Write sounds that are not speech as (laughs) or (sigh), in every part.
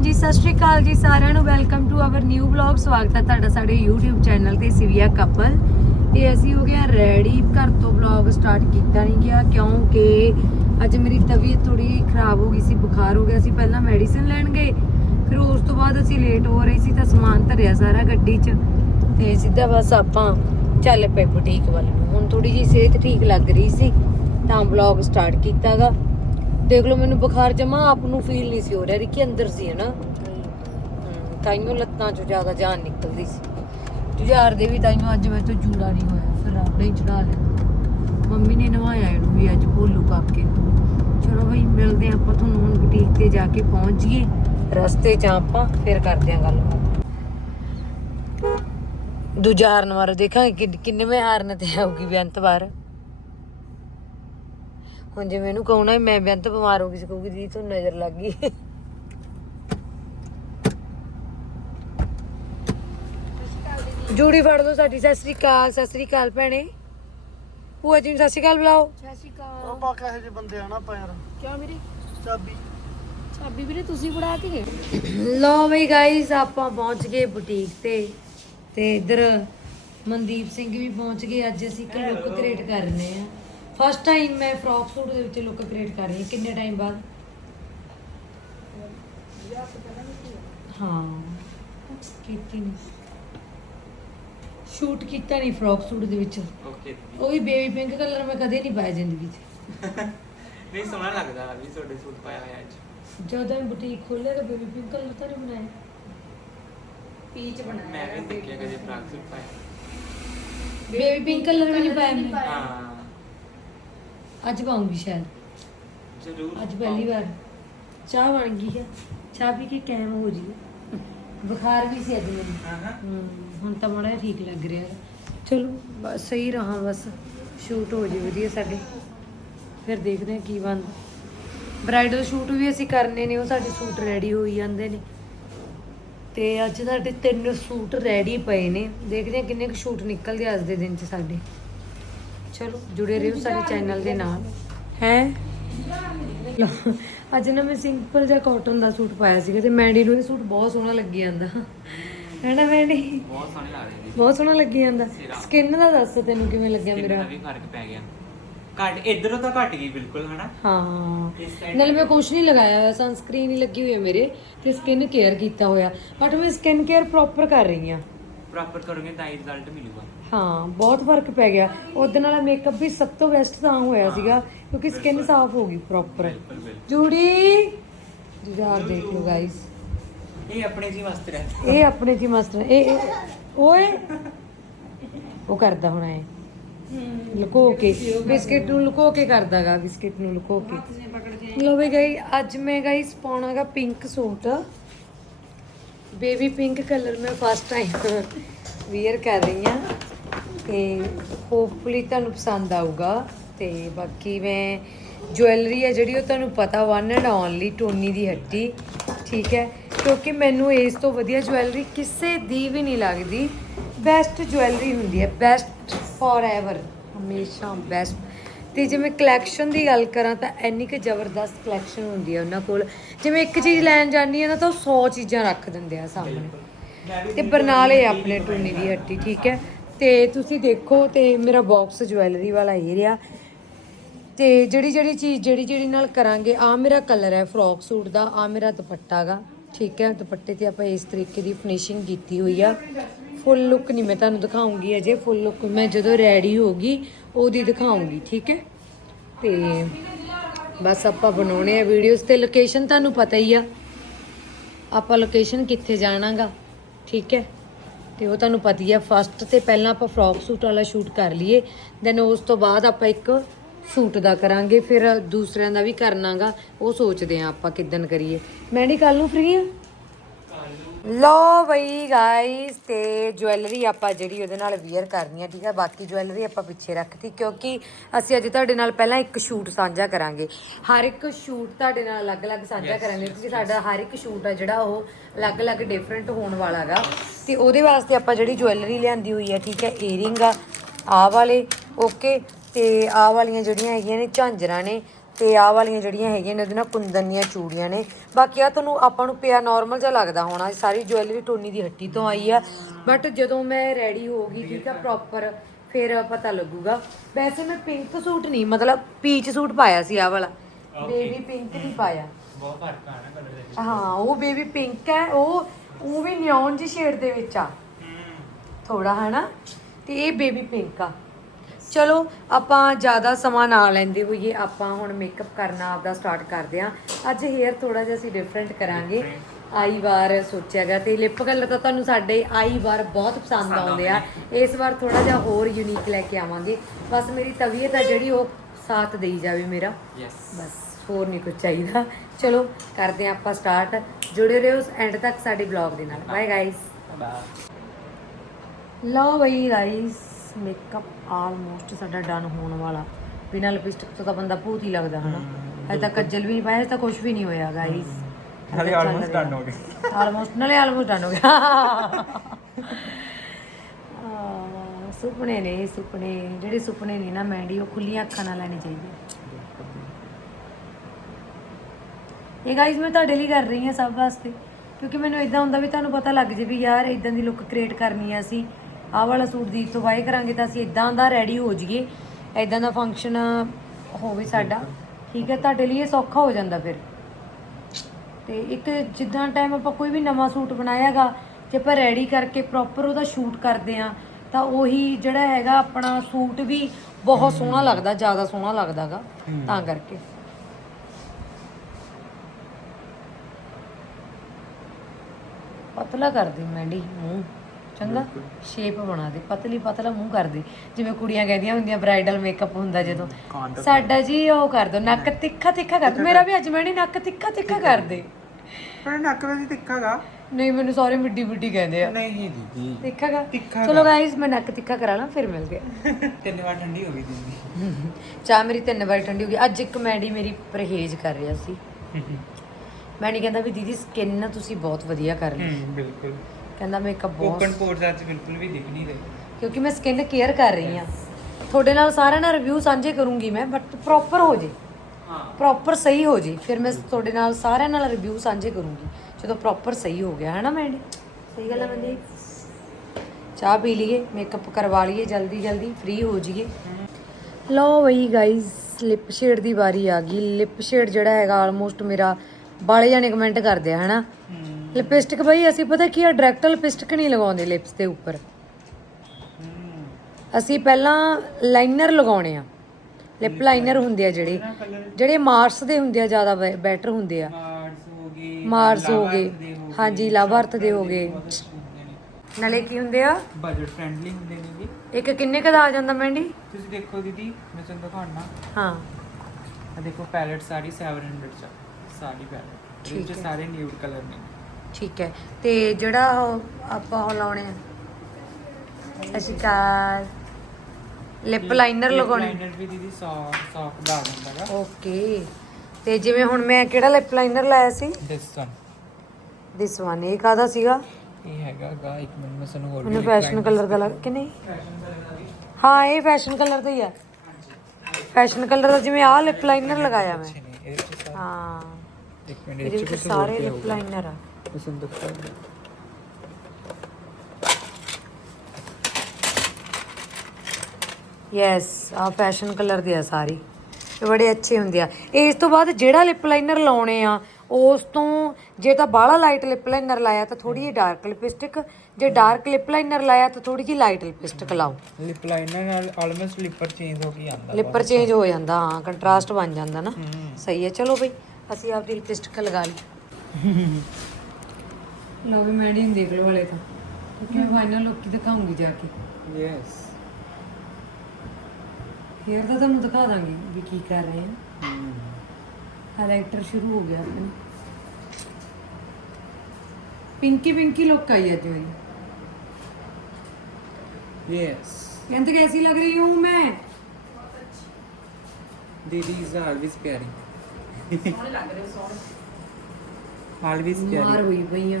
ਹਾਂਜੀ, ਸਤਿ ਸ਼੍ਰੀ ਅਕਾਲ ਜੀ ਸਾਰਿਆਂ ਨੂੰ। Welcome to our new vlog ਸਵਾਗਤ ਹੈ ਤੁਹਾਡਾ ਸਾਡੇ YouTube ਚੈਨਲ ਤੇ ਸਿਵਿਆ ਕਪਲ। ਤੇ ਅਸੀਂ ਹੋ ਗਿਆ ਰੈਡੀ। ਘਰ ਤੋਂ ਵਲੌਗ ਸਟਾਰਟ ਕੀਤਾ ਨਹੀਂ ਗਿਆ, ਕਿਉਂਕਿ ਅੱਜ ਮੇਰੀ ਤਬੀਅਤ ਥੋੜੀ ਖਰਾਬ ਹੋ ਗਈ ਸੀ, ਬੁਖਾਰ ਹੋ ਗਿਆ ਸੀ। ਪਹਿਲਾਂ ਮੈਡੀਸਿਨ ਲੈਣ ਗਏ, ਫਿਰ ਉਸ ਤੋਂ ਬਾਅਦ ਅਸੀਂ ਲੇਟ ਹੋ ਰਹੇ ਸੀ ਤਾਂ ਸਮਾਨ ਧਰਿਆ ਸਾਰਾ ਗੱਡੀ 'ਚ। ਤੇ ਸਿੱਧਾ ਬਸ ਆਪਾਂ ਚੱਲ ਪਏ ਬੁਟੀਕ ਵੱਲ ਨੂੰ। ਹੁਣ ਥੋੜੀ ਜੀ ਸਿਹਤ ਠੀਕ ਲੱਗ ਰਹੀ ਸੀ, ਤਾਂ ਵਲੌਗ ਸਟਾਰਟ ਕੀਤਾਗਾ। ਦੇਖ ਲਓ ਮੈਨੂੰ ਬੁਖਾਰ ਜਮਾ ਆਪ ਨੂੰ ਫੀਲ ਨਹੀਂ ਸੀ ਹੋ ਰਿਹਾ। ਰਿਕੀ ਅੰਦਰ ਸੀ ਹਨਾ? ਤਾਈਓ ਲੱਤਾਂ ਚੋਂ ਜ਼ਿਆਦਾ ਜਾਨ ਨਿਕਲਦੀ ਸੀ। ਜੁਝਾਰ ਦੇ ਵੀ ਤਾਈਓ ਅੱਜ ਮੇਰੇ ਤੋਂ ਜੂੜਾ ਨਹੀਂ ਹੋਇਆ ਫਿਰ ਆਪੇ ਹੀ ਚੜਾ ਲਿਆ। ਮੰਮੀ ਨੇ ਨਵਾਇਆ ਇਹਨੂੰ ਵੀ ਅੱਜ ਭੋਲੂ ਕਾਕੇ ਚਲੋ ਬਈ ਮਿਲਦੇ ਆਪਾਂ ਤੁਹਾਨੂੰ ਹੁਣ ਬੁਟੀਕ ਤੇ ਜਾ ਕੇ ਪਹੁੰਚ ਜੀਏ ਰਸਤੇ 'ਚ ਆਪਾਂ ਫਿਰ ਕਰਦੇ ਹਾਂ ਗੱਲਬਾਤ। ਦੂਜਾ ਹਾਰਨ ਮਾਰੋ ਦੇਖਾਂਗੇ ਕਿ- ਕਿੰਨੇਵੇਂ ਹਾਰਨ ਤੇ ਆਊਗੀ ਬੇਅੰਤ ਵਾਰ ਹੁਣ ਜੇ ਮੈਨੂੰ ਕਹਣਾ ਮੈਂ ਬੇਅੰਤ ਬਿਮਾਰ ਹੋ ਗਈ ਸੀ ਕਹੂਗੀ ਦੀ ਤੁਹਾਨੂੰ ਨਜ਼ਰ ਲੱਗ ਗਈ। ਜੂੜੀ ਫੜ ਲਓ ਸਾਡੀ ਸਤਿ ਸ੍ਰੀ ਅਕਾਲ ਸਤਿ ਸ੍ਰੀ ਅਕਾਲ ਭੈਣੇ। ਭੂਆ ਜੀ ਨੂੰ ਸਤਿ ਸ੍ਰੀ ਅਕਾਲ ਬੁਲਾਓ। ਸਤਿ ਸ਼੍ਰੀ ਉਹ ਅਕਾਲ ਬਾਕੀ ਇਹੋ ਜਿਹੇ ਬੰਦੇ ਆ ਨਾ ਆਪਾਂ ਯਾਰ। ਕਿਉਂ ਵੀਰੇ? ਚਾਬੀ। ਚਾਬੀ ਵੀਰੇ ਤੁਸੀਂ ਫੜਾ ਕੇ ਗਏ? ਲੋ ਬਈ ਗਾਇਸ ਆਪਾਂ ਪਹੁੰਚ ਗਏ ਬੁਟੀਕ ਤੇ। ਤੇ ਇੱਧਰ ਮਨਦੀਪ ਸਿੰਘ ਵੀ ਪਹੁੰਚ ਗਏ ਅੱਜ ਅਸੀਂ ਇੱਕ ਲੁੱਕ ਕ੍ਰੀਏਟ ਕਰ ਰਹੇ ਆ। ਫਸਟ ਟਾਈਮ ਮੈਂ ਫਰੋਕ ਸੂਟ ਦੇ ਵਿੱਚ ਲੁੱਕ ਕ੍ਰੀਏਟ ਕਰ ਰਹੀ ਹਾਂ। ਕਿੰਨੇ ਟਾਈਮ ਬਾਅਦ? ਹਾਂ। ਕੀਤੀ ਨਹੀਂ ਸ਼ੂਟ ਕੀਤਾ ਨਹੀਂ ਫਰੋਕ ਸੂਟ ਦੇ ਵਿੱਚ। ਓਕੇ ਉਹ ਵੀ ਬੇਬੀ ਪਿੰਕ ਕਲਰ ਮੈਂ ਕਦੇ ਨਹੀਂ ਪਾਇਆ ਜ਼ਿੰਦਗੀ 'ਚ। (laughs) ਨਹੀਂ ਸੋਹਣਾ ਲੱਗਦਾ ਵੀ ਤੁਹਾਡੇ ਸੂਟ ਪਾਇਆ ਹੋਇਆ ਅੱਜ। ਜਦੋਂ ਬੁਟੀਕ ਖੋਲ੍ਹਿਆ ਤਾਂ ਬੇਬੀ ਪਿੰਕ ਕਲਰ ਤਾਂ ਨਹੀਂ ਬਣਾਇਆ। ਪੀਚ ਮੈਂ ਵੀ ਦੇਖਿਆ ਕਦੇ ਫਰਾਕ ਸੂਟ ਪਾਇਆ। ਬੇਬੀ ਪਿੰਕ ਕਲਰ ਵੀ ਨਹੀਂ ਪਾਇਆ ਮੈਂ। ਹਾਂ। ਅੱਜ ਪਾਉਂਗੀ ਸ਼ਾਇਦ। ਜ਼ਰੂਰ ਅੱਜ ਪਹਿਲੀ ਵਾਰ। ਚਾਹ ਬਣ ਗਈ ਹੈ। ਚਾਹ ਪੀ ਕੇ ਕੈਮ ਹੋ ਜੀ ਬੁਖਾਰ ਵੀ ਸੀ ਅੱਜ ਮੈਨੂੰ। ਹਾਂ ਹਾਂ। ਹਮ, ਹੁਣ ਤਾਂ ਮਾੜਾ ਠੀਕ ਲੱਗ ਰਿਹਾ ਹੈ। ਚਲੋ ਬਸ ਸਹੀ ਰਹਾ ਬਸ। ਸ਼ੂਟ ਹੋ ਜੇ ਵਧੀਆ ਸਾਡੇ। ਫਿਰ ਦੇਖਦੇ ਹਾਂ ਕੀ ਬਣਦਾ। ਬ੍ਰਾਈਡਲ ਸ਼ੂਟ ਵੀ ਅਸੀਂ ਕਰਨੇ ਨੇ ਉਹ ਸਾਡੇ ਸੂਟ ਰੈਡੀ ਹੋਈ ਜਾਂਦੇ ਨੇ। ਤੇ ਅੱਜ ਸਾਡੇ ਤਿੰਨ ਸੂਟ ਰੈਡੀ ਪਏ ਨੇ। ਦੇਖਦੇ ਹਾਂ ਕਿੰਨੇ ਕੁ ਸ਼ੂਟ ਨਿਕਲਦੇ ਆ ਅੱਜ ਦੇ ਦਿਨ 'ਚ ਸਾਡੇ। ਚਲੋ ਜੁੜੇ ਰਹੋ ਸਾਡੇ ਚੈਨਲ ਦੇ ਨਾਲ। ਹੈ? ਅੱਜ ਨਾ ਮੈਂ ਸਿੰਪਲ ਜਿਹਾ ਕਾਟਨ ਦਾ ਸੂਟ ਪਾਇਆ ਸੀਗਾ ਤੇ ਮੈਂਡੀ ਨੂੰ ਇਹ ਸੂਟ ਬਹੁਤ ਸੋਹਣਾ ਲੱਗੀ ਜਾਂਦਾ। ਹੈ ਨਾ ਮੈਂਡੀ? ਬਹੁਤ ਸੋਹਣੇ ਲੱਗ ਰਹੇ ਬਹੁਤ ਸੋਹਣਾ ਲੱਗੀ ਜਾਂਦਾ। ਸਕਿਨ ਦਾ ਦੱਸ ਤੈਨੂੰ ਕਿਵੇਂ ਲੱਗਿਆ ਮੇਰਾ? ਵੀ ਫ਼ਰਕ ਪੈ ਗਿਆ। ਘਟ ਇਧਰੋਂ ਤਾਂ ਘਟ ਗਈ ਬਿਲਕੁਲ ਹਨਾ? ਹਾਂ। ਨਾਲ ਮੈਂ ਕੁਛ ਨਹੀਂ ਲਗਾਇਆ ਹੋਇਆ ਸਨਸਕ੍ਰੀਨ ਹੀ ਲੱਗੀ ਹੋਈ ਹੈ ਮੇਰੇ ਤੇ ਸਕਿਨ ਕੇਅਰ ਕੀਤਾ ਹੋਇਆ। ਬਟ ਮੈਂ ਸਕਿਨ ਕੇਅਰ ਪ੍ਰੋਪਰ ਕਰ ਰਹੀ ਹਾਂ। ਪ੍ਰੋਪਰ ਕਰੋਗੇ ਤਾਂ ਹੀ ਰਿਜ਼ਲਟ ਮਿਲੂਗਾ। ਹਾਂ ਬਹੁਤ ਫ਼ਰਕ ਪੈ ਗਿਆ। ਉਹਦੇ ਨਾਲ ਮੇਕਅਪ ਵੀ ਸਭ ਤੋਂ ਬੈਸਟ ਤਾਂ ਹੋਇਆ ਸੀਗਾ ਕਿਉਂਕਿ ਸਕਿਨ ਸਾਫ਼ ਹੋ ਗਈ ਪ੍ਰੋਪਰ ਜੂੜੀ ਜੁਝਾਰ ਦੇਖ ਲਓ ਗਾਇਸ ਇਹ ਆਪਣੇ ਜੀ ਮਸਤ ਰਹਿੰਦਾ। ਇਹ ਆਪਣੇ ਜੀ ਮਾਸਟਰ ਇਹ ਇਹ- ਓਏ! ਉਹ ਕਰਦਾ ਹੁਣ ਐ। ਲੁਕੋ ਕੇ ਬਿਸਕਿਟ ਨੂੰ ਲੁਕੋ ਕੇ ਕਰਦਾਗਾ ਬਿਸਕਿਟ ਨੂੰ ਲੁਕੋ ਕੇ। ਲੋ ਵੀ ਗਈ ਅੱਜ ਮੈਂ ਗਈ ਪਾਉਣਾਗਾ pink suit. Baby pink colour ਮੈਂ ਫਸਟ ਟਾਈਮ ਵੀਅਰ ਕਰ ਰਹੀ ਹਾਂ। ਤੇ ਹੋਪਫੁਲੀ ਤੁਹਾਨੂੰ ਪਸੰਦ ਆਊਗਾ ਤੇ ਬਾਕੀ ਮੈਂ ਜੁਐਲਰੀ ਹੈ ਜਿਹੜੀ ਉਹ ਤੁਹਾਨੂੰ ਪਤਾ ਵਨ ਐਂਡ ਓਨਲੀ ਟੋਨੀ ਦੀ ਹੱਟੀ ਠੀਕ ਹੈ? ਕਿਉਂਕਿ ਮੈਨੂੰ ਇਸ ਤੋਂ ਵਧੀਆ ਜੁਐਲਰੀ ਕਿਸੇ ਦੀ ਵੀ ਨਹੀਂ ਲੱਗਦੀ। ਬੈਸਟ ਜੁਐਲਰੀ ਹੁੰਦੀ ਹੈ ਬੈਸਟ ਫॉर ਐਵਰ ਹਮੇਸ਼ਾ ਬੈਸਟ ਤੇ ਜੇ ਮੈਂ ਕਲੈਕਸ਼ਨ ਦੀ ਗੱਲ ਕਰਾਂ ਤਾਂ ਇੰਨੀ ਕਿ ਜ਼ਬਰਦਸਤ ਕਲੈਕਸ਼ਨ ਹੁੰਦੀ ਹੈ ਉਹਨਾਂ ਕੋਲ। ਜਿਵੇਂ ਇੱਕ ਚੀਜ਼ ਲੈਣ ਜਾਂਦੀ ਹੈ ਨਾ ਤਾਂ ਉਹ 100 ਚੀਜ਼ਾਂ ਰੱਖ ਦਿੰਦੇ ਆ ਸਾਹਮਣੇ। ਤੇ ਬਰਨਾਲੇ ਆਪਣੇ ਟੂਨੀ ਦੀ ਹੱਟੀ ਠੀਕ ਹੈ? ਤੇ ਤੁਸੀਂ ਦੇਖੋ ਤੇ ਮੇਰਾ ਬਾਕਸ ਜੁਐਲਰੀ ਵਾਲਾ ਇਹ ਰਿਹਾ। ਤੇ ਜਿਹੜੀ ਜਿਹੜੀ ਚੀਜ਼ ਜਿਹੜੀ ਜਿਹੜੀ ਨਾਲ ਕਰਾਂਗੇ ਆ ਮੇਰਾ ਕਲਰ ਹੈ ਫਰੋਕ ਸੂਟ ਦਾ ਆ ਮੇਰਾ ਦੁਪੱਟਾ ਗਾ। ਠੀਕ ਹੈ, ਦੁਪੱਟੇ ਤੇ ਆਪਾਂ ਇਸ ਤਰੀਕੇ ਦੀ ਫਿਨਿਸ਼ਿੰਗ ਕੀਤੀ ਹੋਈ ਆ। ਫੁੱਲ ਲੁੱਕ ਨਹੀਂ, ਮੈਂ ਤੁਹਾਨੂੰ ਦਿਖਾਉਂਗੀ ਅਜੇ ਫੁੱਲ ਲੁੱਕ ਮੈਂ ਜਦੋਂ ਰੈਡੀ ਹੋਗੀ ਉਹਦੀ ਦਿਖਾਉਂਗੀ, ਠੀਕ ਹੈ। ਤੇ ਬਸ ਆਪਾਂ ਬਣਾਉਣੇ ਆ ਵੀਡੀਓਜ਼ ਤੇ ਲੋਕੇਸ਼ਨ ਤੁਹਾਨੂੰ ਪਤਾ ਹੀ ਆ। ਆਪਾਂ ਲੋਕੇਸ਼ਨ ਕਿੱਥੇ ਜਾਣਾਗਾ, ਠੀਕ ਹੈ। ਤੇ ਉਹ ਤੁਹਾਨੂੰ ਪਤਾ ਹੀ ਆ ਫਸਟ ਤੇ ਪਹਿਲਾਂ ਆਪਾਂ ਫਰੋਕ ਸੂਟ ਵਾਲਾ ਸ਼ੂਟ ਕਰ ਲਈਏ ਦੈਨ ਉਸ ਤੋਂ ਬਾਅਦ ਆਪਾਂ ਇੱਕ ਸੂਟ ਦਾ ਕਰਾਂਗੇ, ਫਿਰ ਦੂਸਰਿਆਂ ਦਾ ਵੀ ਕਰਨਾਗਾ, ਉਹ ਸੋਚਦੇ ਆ ਆਪਾਂ ਕਿੱਦਣ ਕਰੀਏ। ਮੈਂ ਨਹੀਂ ਕੱਲ ਨੂੰ ਫ੍ਰੀ ਆ। ਲੋ ਬਈ ਗਾਇਸ ਤੇ ਜੁਐਲਰੀ ਆਪਾਂ ਜਿਹੜੀ ਉਹਦੇ ਨਾਲ ਵੀਅਰ ਕਰਨੀ ਆ ਠੀਕ ਆ? ਬਾਕੀ ਜੁਐਲਰੀ ਆਪਾਂ ਪਿੱਛੇ ਰੱਖਤੀ ਕਿਉਂਕਿ ਅਸੀਂ ਅੱਜ ਤੁਹਾਡੇ ਨਾਲ ਪਹਿਲਾਂ ਇੱਕ ਸ਼ੂਟ ਸਾਂਝਾ ਕਰਾਂਗੇ। ਹਰ ਇੱਕ ਸ਼ੂਟ ਤੁਹਾਡੇ ਨਾਲ ਅਲੱਗ-ਅਲੱਗ ਸਾਂਝਾ ਕਰਾਂਗੇ ਕਿਉਂਕਿ ਸਾਡਾ ਹਰ ਇੱਕ ਸ਼ੂਟ ਆ ਜਿਹੜਾ ਉਹ ਅਲੱਗ-ਅਲੱਗ ਡਿਫਰੈਂਟ ਹੋਣ ਵਾਲਾਗਾ ਤੇ ਉਹਦੇ ਵਾਸਤੇ ਆਪਾਂ ਜਿਹੜੀ ਜੁਐਲਰੀ ਲਿਆਂਦੀ ਹੋਈ ਹੈ ਠੀਕ ਹੈ ਏਅਰਿੰਗ ਆ ਆਹ ਵਾਲੇ ਓਕੇ ਤੇ ਆਹ ਵਾਲੀਆਂ ਜਿਹੜੀਆਂ ਹੈਗੀਆਂ ਨੇ ਝਾਂਜਰਾਂ ਨੇ ਤੇ ਆਹ ਵਾਲੀਆਂ ਜਿਹੜੀਆਂ ਹੈਗੀਆਂ ਨੇ ਉਹਦੇ ਨਾਲ ਕੁੰਦਨ ਦੀਆਂ ਚੂੜੀਆਂ ਨੇ। ਬਾਕੀ ਆ ਤੁਹਾਨੂੰ ਆਪਾਂ ਨੂੰ ਪਿਆ ਨਾਰਮਲ ਜਿਹਾ ਲੱਗਦਾ ਹੋਣਾ ਸਾਰੀ ਜੁਐਲਰੀ ਟੋਨੀ ਦੀ ਹੱਟੀ ਤੋਂ ਆਈ ਆ। ਬਟ ਜਦੋਂ ਮੈਂ ਰੈਡੀ ਹੋ ਗਈ ਠੀਕ ਆ ਪ੍ਰੋਪਰ ਫਿਰ ਪਤਾ ਲੱਗੂਗਾ। ਵੈਸੇ ਮੈਂ ਪਿੰਕ ਸੂਟ ਨਹੀਂ ਮਤਲਬ ਪੀਚ ਸੂਟ ਪਾਇਆ ਸੀ ਆਹ ਵਾਲਾ। ਬੇਬੀ ਪਿੰਕ ਨਹੀਂ ਪਾਇਆ। ਬਹੁਤ ਫ਼ਰਕ ਆ ਨਾ ਕਲਰ ਦੇ ਹਾਂ ਉਹ ਬੇਬੀ ਪਿੰਕ ਹੈ ਉਹ ਉਹ ਵੀ ਨਿਓਨ ਜੀ ਸ਼ੇਡ ਦੇ ਵਿੱਚ ਆ। ਥੋੜਾ ਹਨਾ? ਤੇ ਇਹ ਬੇਬੀ ਪਿੰਕ ਆ। ਚਲੋ ਆਪਾਂ ਜ਼ਿਆਦਾ ਸਮਾਂ ਨਾ ਲੈਂਦੇ ਹੋਈਏ ਆਪਾਂ ਹੁਣ ਮੇਕਅਪ ਕਰਨਾ ਆਪਦਾ ਸਟਾਰਟ ਕਰਦੇ ਆਂ ਅੱਜ ਹੇਅਰ ਥੋੜਾ ਜਿਹਾ ਅਸੀਂ ਡਿਫਰੈਂਟ ਕਰਾਂਗੇ। ਆਈ ਵਾਰ ਸੋਚਿਆਗਾ ਤੇ ਲਿਪ ਕਲਰ ਤਾਂ ਤੁਹਾਨੂੰ ਸਾਡੇ ਆਈ ਵਾਰ ਬਹੁਤ ਪਸੰਦ ਆਉਂਦੇ ਆ। ਇਸ ਵਾਰ ਥੋੜਾ ਜਿਹਾ ਹੋਰ ਯੂਨੀਕ ਲੈ ਕੇ ਆਵਾਂਗੇ। ਬਸ ਮੇਰੀ ਤਬੀਅਤ ਆ ਜਿਹੜੀ ਉਹ ਸਾਥ ਦੇਈ ਜਾਵੇ ਮੇਰਾ। ਯੈਸ ਬਸ ਹੋਰ ਨਹੀਂ ਕੁਝ ਚਾਹੀਦਾ। ਚਲੋ ਕਰਦੇ ਆਂ ਆਪਾਂ ਸਟਾਰਟ ਜੁੜੇ ਰਹੋ ਐਂਡ ਤੱਕ ਸਾਡੇ ਬਲੌਗ ਦੇ ਨਾਲ। ਬਾਏ ਗਾਇਸ ਲਓ ਬਈ ਗਾਇਸ ਮੇਕਅਪ ਆਲਮੋਸਟ ਸਾਡਾ ਡਨ ਹੋਣ ਵਾਲਾ। ਬਿਨਾਂ ਲਿਪਸਟਿਕ ਤੋਂ ਤਾਂ ਬੰਦਾ ਭੂਤ ਹੀ ਲੱਗਦਾ ਹਨਾ? ਹਜੇ ਤੱਕ ਕੱਜਲ ਵੀ ਨਹੀਂ ਪਾਇਆ ਹਜੇ ਤਾਂ ਕੁਝ ਵੀ ਨਹੀਂ ਹੋਇਆ ਗਾਇਸ ਹਲੇ ਆਲਮੋਸਟ ਡਨ ਹੋ ਗਏ। ਆਲਮੋਸਟ ਨਾਲੇ ਆਲਮੋਸਟ ਡਨ ਹੋ ਗਿਆ ਸੁਪਨੇ ਨੇ ਸੁਪਨੇ। ਜਿਹੜੇ ਸੁਪਨੇ ਨੇ ਨਾ ਮੈਂਡੀ ਉਹ ਖੁੱਲੀਆਂ ਅੱਖਾਂ ਨਾਲ ਲੈਣੇ ਚਾਹੀਦੇ। ਇਹ ਗਾਇਸ ਮੈਂ ਤੁਹਾਡੇ ਲਈ ਕਰ ਰਹੀ ਹਾਂ ਸਭ ਵਾਸਤੇ। ਕਿਉਂਕਿ ਮੈਨੂੰ ਇਦਾਂ ਹੁੰਦਾ ਵੀ ਤੁਹਾਨੂੰ ਪਤਾ ਲੱਗ ਜੇ ਵੀ ਯਾਰ ਇਦਾਂ ਦੀ ਲੁੱਕ ਕ੍ਰੀਏਟ ਕਰਨੀ ਆ ਅਸੀਂ। ਆਹ ਵਾਲਾ ਸੂਟ ਦੀ ਤੋਂ ਬਾਈ ਕਰਾਂਗੇ ਤਾਂ ਅਸੀਂ ਇਦਾਂ ਦਾ ਰੈਡੀ ਹੋ ਜਾਈਏ। ਇਦਾਂ ਦਾ ਫੰਕਸ਼ਨ ਹੋਵੇ ਸਾਡਾ। ਠੀਕ ਹੈ ਤੁਹਾਡੇ ਲਈ ਇਹ ਸੌਖਾ ਹੋ ਜਾਂਦਾ ਫਿਰ। ਤੇ ਇੱਕ ਜਿੱਦਾਂ ਟਾਈਮ ਆਪਾਂ ਕੋਈ ਵੀ ਨਵਾਂ ਸੂਟ ਬਣਾਇਆਗਾ ਜੇ ਆਪਾਂ ਰੈਡੀ ਕਰਕੇ ਪ੍ਰੋਪਰ ਉਹਦਾ ਸ਼ੂਟ ਕਰਦੇ ਆ ਤਾਂ ਉਹੀ ਜਿਹੜਾ ਹੈਗਾ ਆਪਣਾ ਸੂਟ ਵੀ ਬਹੁਤ ਸੋਹਣਾ ਲੱਗਦਾ ਜ਼ਿਆਦਾ ਸੋਹਣਾ ਲੱਗਦਾਗਾ। ਤਾਂ ਕਰਕੇ। ਪਤਲਾ ਕਰ ਦੇ ਮੈਂਡੀ ਮੂੰਹ। ਚੰਗਾ ਸ਼ੇਪ ਬਣਾ ਦੇ ਪਤਲੀ ਪਤਲਾ ਮੂੰਹ ਕਰ ਦੇ। ਜਿਵੇਂ ਕੁੜੀਆਂ ਕਹਿੰਦੀਆਂ ਹੁੰਦੀਆਂ ਬ੍ਰਾਈਡਲ ਮੇਕਅਪ ਹੁੰਦਾ ਜਦੋਂ। ਸਾਡਾ ਜੀ ਉਹ ਕਰ ਦੋ ਨੱਕ ਤਿੱਖਾ ਤਿੱਖਾ ਕਰ ਦੋ। ਮੇਰਾ ਵੀ ਅੱਜ ਮੈਂਡੀ ਨੱਕ ਤਿੱਖਾ ਤਿੱਖਾ ਕਰ ਦੇ। ਪਰ ਨੱਕ ਵਿੱਚ ਤਿੱਖਾਗਾ ਨਹੀਂ ਮੈਨੂੰ ਸਾਰੇ ਮਿੱਡੀ ਮਿੱਡੀ ਕਹਿੰਦੇ ਆ। ਨਹੀਂ ਦੀਦੀ ਤਿੱਖਾਗਾ ਤਿੱਖਾ ਚਲੋ ਗਾਇਸ ਮੈਂ ਨੱਕ ਤਿੱਖਾ ਕਰਾ ਲਾਂ ਫਿਰ ਮਿਲਦੇ ਆ। (laughs) ਤਿੰਨ ਵਾਰ ਠੰਡੀ ਹੋ ਗਈ ਦੀਦੀ। ਚਾਹ ਮੇਰੀ ਤਿੰਨ ਵਾਰੀ ਠੰਡੀ ਹੋ ਗਈ। ਅੱਜ ਇੱਕ ਮੈਡੀ ਮੇਰੀ ਪਰਹੇਜ਼ ਕਰ ਰਿਹਾ ਸੀ। ਮੈਡੀ ਕਹਿੰਦਾ ਵੀ ਦੀਦੀ ਸਕਿਨ ਤੁਸੀਂ ਬਹੁਤ ਵਧੀਆ ਕਰ ਲਈ ਬਿਲਕੁਲ। ਕਹਿੰਦਾ ਮੇਕਅਪ ਬਹੁਤ ਓਪਨ ਪੋਰਸ ਅੱਜ ਬਿਲਕੁਲ ਵੀ ਦਿਖ ਨਹੀਂ ਰਹੇ। ਕਿਉਂਕਿ ਮੈਂ ਸਕਿਨ ਕੇਅਰ ਕਰ ਰਹੀ ਆ ਤੁਹਾਡੇ ਨਾਲ ਸਾਰਿਆਂ ਨਾਲ ਰਿਵਿਊ ਸਾਂਝੇ ਕਰੂੰਗੀ ਮੈਂ ਬਟ ਪ੍ਰੋਪਰ ਹੋ ਜੇ। ਹਾਂ। ਪ੍ਰੋਪਰ ਸਹੀ ਹੋ ਜੇ ਫਿਰ ਮੈਂ ਤੁਹਾਡੇ ਨਾਲ ਸਾਰਿਆਂ ਨਾਲ ਰਿਵਿਊ ਸਾਂਝੇ ਕਰੂੰਗੀ ਜਦੋਂ ਪ੍ਰੋਪਰ ਸਹੀ ਹੋ ਗਿਆ ਹੈ ਨਾ ਮੈਂਡੀ ਸਹੀ ਗੱਲ ਹੈ ਮੈਂਡੀ ਚਾਹ ਪੀ ਲਈਏ ਮੇਕਅਪ ਕਰਵਾ ਲਈਏ ਜਲਦੀ ਜਲਦੀ ਫ੍ਰੀ ਹੋ ਜਾਈਏ। ਲਓ ਬਈ ਗਾਇਸ ਲਿਪ ਸ਼ੇਡ ਦੀ ਵਾਰੀ ਆ ਗਈ। ਲਿਪ ਸ਼ੇਡ ਜਿਹੜਾ ਹੈਗਾ ਆਲਮੋਸਟ ਮੇਰਾ ਬਾਲੇ ਜਾਣੇ ਕਮੈਂਟ ਕਰਦੇ ਆ ਹਨਾ? ਲਿਪਸਟਿਕ ਬਈ ਅਸੀਂ ਪਤਾ ਕੀ ਆ ਡਾਇਰੈਕਟ ਲਿਪਸਟਿਕ ਨਹੀਂ ਲਗਾਉਂਦੇ ਲਿਪਸ ਦੇ ਉੱਪਰ। ਅਸੀਂ ਪਹਿਲਾਂ ਲਾਈਨਰ ਲਗਾਉਣੇ ਆ। ਲਿਪ ਲਾਈਨਰ ਹੁੰਦੇ ਆ ਜਿਹੜੇ। ਜਿਹੜੇ ਮਾਰਸ ਦੇ ਹੁੰਦੇ ਆ ਜ਼ਿਆਦਾ ਬੈਟਰ ਹੁੰਦੇ ਆ। ਮਾਰਸ ਹੋ ਗਏ ਹਾਂਜੀ ਲਾਭਾਰਥ ਦੇ ਹੋ ਗਏ। ਨਾਲੇ ਕੀ ਹੁੰਦੇ ਆ? ਬਜਟ ਫ੍ਰੈਂਡਲੀ ਹੁੰਦੇ ਨੇ ਜੀ। ਇੱਕ ਕਿੰਨੇ ਕਦਾ ਆ ਜਾਂਦਾ ਮੈਂਡੀ ਤੁਸੀਂ ਦੇਖੋ ਦੀਦੀ ਮੈਂ ਤੁਹਾਨੂੰ ਦਿਖਾਉਣਾ। ਹਾਂ। ਆ ਦੇਖੋ ਪੈਲਟ ਸਾਰੀ 700 ਚ ਸਾਰੀ ਪੈਲਟ ਠੀਕ। ਸਾਰੇ ਨਿਊਡ ਕਲਰ ਨੇ। ਠੀਕ ਹੈ। ਤੇ ਜਿਹੜਾ ਉਹ ਆਪਾਂ ਉਹ ਲਾਉਣੇ ਆ। ਸਤਿ ਸ਼੍ਰੀ ਅਕਾਲ। ਲਿਪ ਲਾਈਨਰ ਲਗਾਉਣੇ। ਲਾਈਨਰ ਵੀ ਦੀਦੀ ਸੌਫਟ ਸੌਫਟ ਦਾ ਹੁੰਦਾਗਾ ਓਕੇ। ਤੇ ਜਿਵੇਂ ਹੁਣ ਮੈਂ ਕਿਹੜਾ ਲਿਪ ਲਾਈਨਰ ਲਾਇਆ ਸੀ? ਦਿਸ ਵਨ ਦਿਸ ਵਨ ਇਹ ਕਾਦਾ ਸੀਗਾ? ਇਹ ਹੈਗਾ ਗਾ ਇੱਕ ਮਿੰਟ ਮੈਂ ਤੁਹਾਨੂੰ ਹੋਰ ਮੈਨੂੰ ਫੈਸ਼ਨ ਕਲਰ ਦਾ ਲੱਗ ਕਿ ਨਹੀਂ? ਹਾਂ ਇਹ ਫੈਸ਼ਨ ਕਲਰ ਦਾ ਹੀ ਆ। ਫੈਸ਼ਨ ਕਲਰ ਦਾ ਜਿਵੇਂ ਆਹ ਲਿਪ ਲਾਈਨਰ ਲਗਾਇਆ ਮੈਂ। ਹਾਂ। ਇੱਕ ਮਿੰਟ ਕੁਝ ਸਾਰੇ ਲਿਪ ਲਾਈਨਰ ਆ। ਤੁਹਾਨੂੰ ਦਿਖਾਉਂਦਾ ਯੈਸ ਆ ਫੈਸ਼ਨ ਕਲਰ ਦੇ ਆ ਸਾਰੀ। ਇਹ ਬੜੇ ਅੱਛੇ ਹੁੰਦੇ ਆ। ਇਸ ਤੋਂ ਬਾਅਦ ਜਿਹੜਾ ਲਿਪ ਲਾਈਨਰ ਲਾਉਣੇ ਆ ਉਸ ਤੋਂ ਜੇ ਤਾਂ ਬਾਹਲਾ ਲਾਈਟ ਲਿਪ ਲਾਈਨਰ ਲਾਇਆ ਤਾਂ ਥੋੜੀ ਜਿਹੀ ਡਾਰਕ ਲਿਪਸਟਿਕ ਜੇ ਡਾਰਕ ਲਿਪ ਲਾਈਨਰ ਲਾਇਆ ਤਾਂ ਥੋੜੀ ਜਿਹੀ ਲਾਈਟ ਲਿਪਸਟਿਕ ਲਾਓ। ਲਿਪ ਲਾਈਨਰ ਨਾਲ ਆਲਮੋਸਟ ਲਿਪਰ ਚੇਂਜ ਹੋ ਕੇ ਆਂਦਾ ਲਿਪਰ ਚੇਂਜ ਹੋ ਜਾਂਦਾ ਹਾਂ ਕੰਟਰਾਸਟ ਬਣ ਜਾਂਦਾ ਨਾ। ਸਹੀ ਹੈ ਚਲੋ ਬਈ ਅਸੀਂ ਆਪਦੀ ਲਿਪਸਟਿਕ ਲਗਾ ਲਈ। (laughs) ਲੋ ਵੀ ਮੈਂ ਨਹੀਂ ਦੇਖ ਲੋ ਵਾਲੇ ਤਾਂ। ਕਿਉਂਕਿ ਮੈਂ ਫਾਈਨਲ ਲੁੱਕ ਦਿਖਾਉਂਗੀ ਜਾ ਕੇ। ਯੈਸ ਹੇਅਰ ਦਾ ਤੁਹਾਨੂੰ ਦਿਖਾ ਦਾਂਗੀ ਵੀ ਕੀ ਕਰ ਰਹੇ ਹਾਂ ਕਰੈਕਟਰ ਸ਼ੁਰੂ ਹੋ ਗਿਆ ਆਪਣਾ। ਪਿੰਕੀ ਪਿੰਕੀ ਲੁੱਕ ਆਈ ਅੱਜ ਮੇਰੀ। ਯੈਸ ਕਹਿੰਦੇ ਕੈਸੀ ਲੱਗ ਰਹੀ ਹੂੰ ਮੈਂ। ਦੀਦੀ ਇਜ਼ ਆਲਵੇਸ ਪਿਆਰੀ ਸੋਹਣੇ ਲੱਗ ਰਹੇ ਹੋ ਸੋਹਣੇ। ਆਲਵੇਸ ਪਿਆਰੀ ਮਾਰ ਹੋਈ ਪਈ ਆ।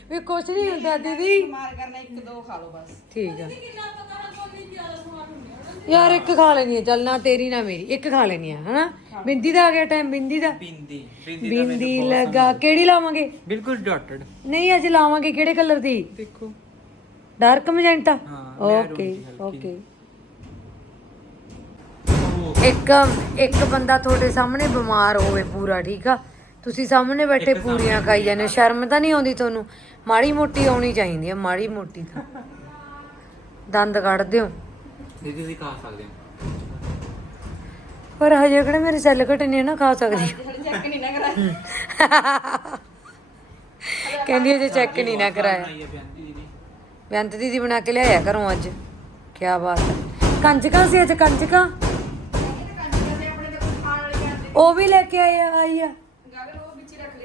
ਵੀ ਕੁਛ ਨਹੀਂ ਹੁੰਦਾ ਦੀਦੀ। ਮਾਰ ਕਰਨਾ ਇੱਕ ਦੋ ਖਾ ਲਓ ਬਸ। ਠੀਕ ਆ। ਯਾਰ ਇੱਕ ਖਾ ਲੈਣੀ ਆ ਚੱਲ ਨਾ ਤੇਰੀ ਨਾ ਮੇਰੀ ਇੱਕ ਖਾ ਲੈਣੀ ਆ ਹਨਾ? ਬਿੰਦੀ ਦਾ ਆ ਗਿਆ ਟਾਈਮ ਬਿੰਦੀ ਦਾ। ਬਿੰਦੀ ਬਿੰਦੀ ਦਾ ਬਿੰਦੀ ਲਗਾ ਕਿਹੜੀ ਲਾਵਾਂਗੇ? ਬਿਲਕੁਲ ਡਾਟਡ ਨਹੀਂ ਅੱਜ ਲਾਵਾਂਗੇ ਕਿਹੜੇ ਕਲਰ ਦੀ? ਦੇਖੋ। ਡਾਰਕ ਮੈਜੈਂਟਾ ਹਾਂ, ਓਕੇ ਓਕੇ ਇੱਕ ਇੱਕ ਬੰਦਾ ਤੁਹਾਡੇ ਸਾਹਮਣੇ ਬਿਮਾਰ ਹੋਵੇ ਪੂਰਾ ਠੀਕ ਆ? ਤੁਸੀਂ ਸਾਹਮਣੇ ਬੈਠੇ ਪੂਰੀਆਂ ਖਾਈ ਜਾਂਦੇ ਹੋ। ਸ਼ਰਮ ਤਾਂ ਨਹੀਂ ਆਉਂਦੀ ਤੁਹਾਨੂੰ? ਮਾੜੀ ਮੋਟੀ ਆਉਣੀ ਚਾਹੀਦੀ ਆ ਮਾੜੀ ਮੋਟੀ ਤਾਂ। ਦੰਦ ਕੱਢ ਦਿਓ। ਦੀਦੀ ਤੁਸੀਂ ਖਾ ਸਕਦੇ ਹੋ। ਪਰ ਹਜੇ ਕਿਹੜੇ ਮੇਰੇ ਸੈੱਲ ਘਟਨੇ ਨਾ ਖਾ ਸਕਦੀ ਚੈੱਕ ਨਹੀਂ ਨਾ ਕਰਾ ਕਹਿੰਦੀ ਅਜੇ ਚੈੱਕ ਨਹੀਂ ਨਾ ਕਰਾਇਆ ਆਈ ਹੈ ਬਿਆੰਤੀ ਦੀਦੀ ਬੇਅੰਤ ਦੀਦੀ ਬਣਾ ਕੇ ਲਿਆਇਆ ਘਰੋਂ ਅੱਜ। ਕੀ ਬਾਤ ਹੈ। ਕੰਜਕਾਂ ਸੀ ਅੱਜ ਕੰਜਕਾਂ? ਉਹ ਵੀ ਲੈ ਕੇ ਆਇਆ ਆਈ ਆ।